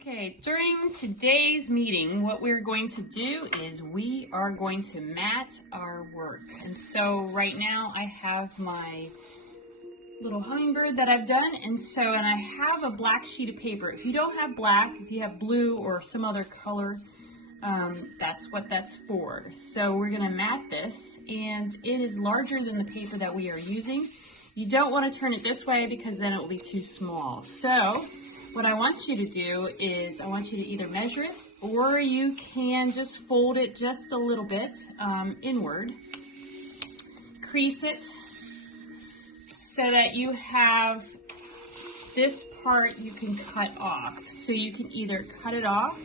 Okay, during today's meeting, what we're going to do is we are going to mat our work. And so right now I have my little hummingbird that I've done, and I have a black sheet of paper. If you don't have black, if you have blue or some other color, that's what that's for. So we're gonna mat this, and it is larger than the paper that we are using. You don't want to turn it this way because then it will be too small. So what I want you to do is I want you to either measure it, or you can just fold it just a little bit inward, crease it so that you have this part you can cut off. So you can either cut it off,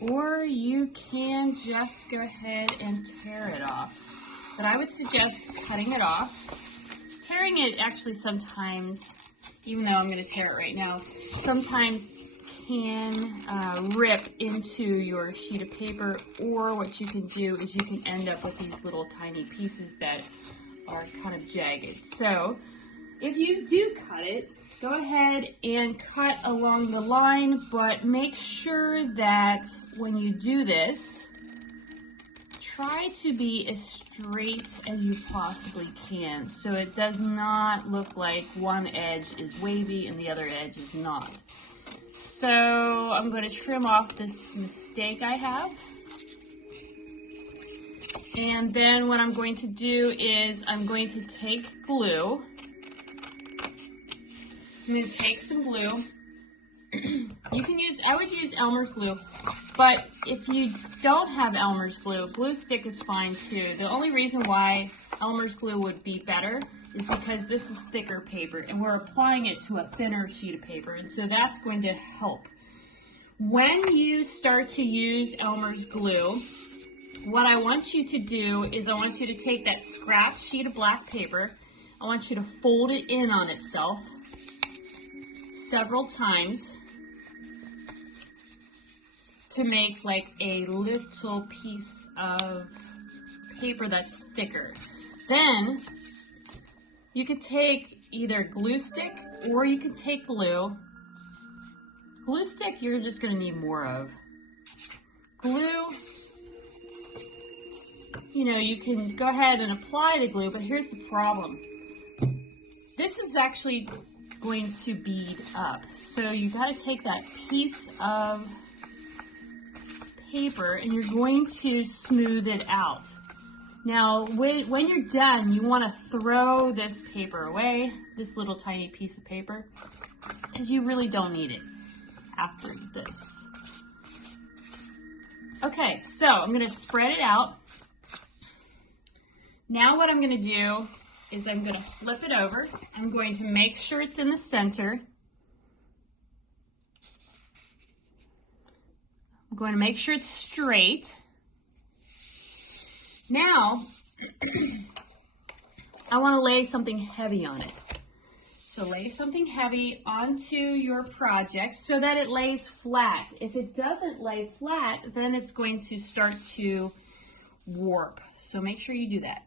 or you can just go ahead and tear it off. But I would suggest cutting it off. Tearing it actually sometimes, even though I'm going to tear it right now, sometimes can rip into your sheet of paper, or what you can do is you can end up with these little tiny pieces that are kind of jagged. So if you do cut it, go ahead and cut along the line, but make sure that when you do this, try to be as straight as you possibly can, so it does not look like one edge is wavy and the other edge is not. So I'm going to trim off this mistake I have. And then what I'm going to do is I'm going to take glue. I'm going to take some glue. You can use, I would use Elmer's glue, but if you don't have Elmer's glue, glue stick is fine too. The only reason why Elmer's glue would be better is because this is thicker paper and we're applying it to a thinner sheet of paper, and so that's going to help. When you start to use Elmer's glue, what I want you to do is I want you to take that scrap sheet of black paper, I want you to fold it in on itself several times to make like a little piece of paper that's thicker. Then you could take either glue stick or you could take glue. Glue stick you're just going to need more of. Glue, you know, you can go ahead and apply the glue, but here's the problem. This is actually going to bead up. So you got to take that piece of paper and you're going to smooth it out. Now when you're done, you want to throw this paper away, this little tiny piece of paper, because you really don't need it after this. Okay, so I'm going to spread it out. Now what I'm going to do is I'm going to flip it over. I'm going to make sure it's in the center. I'm going to make sure it's straight. Now, I want to lay something heavy on it. So lay something heavy onto your project so that it lays flat. If it doesn't lay flat, then it's going to start to warp. So make sure you do that.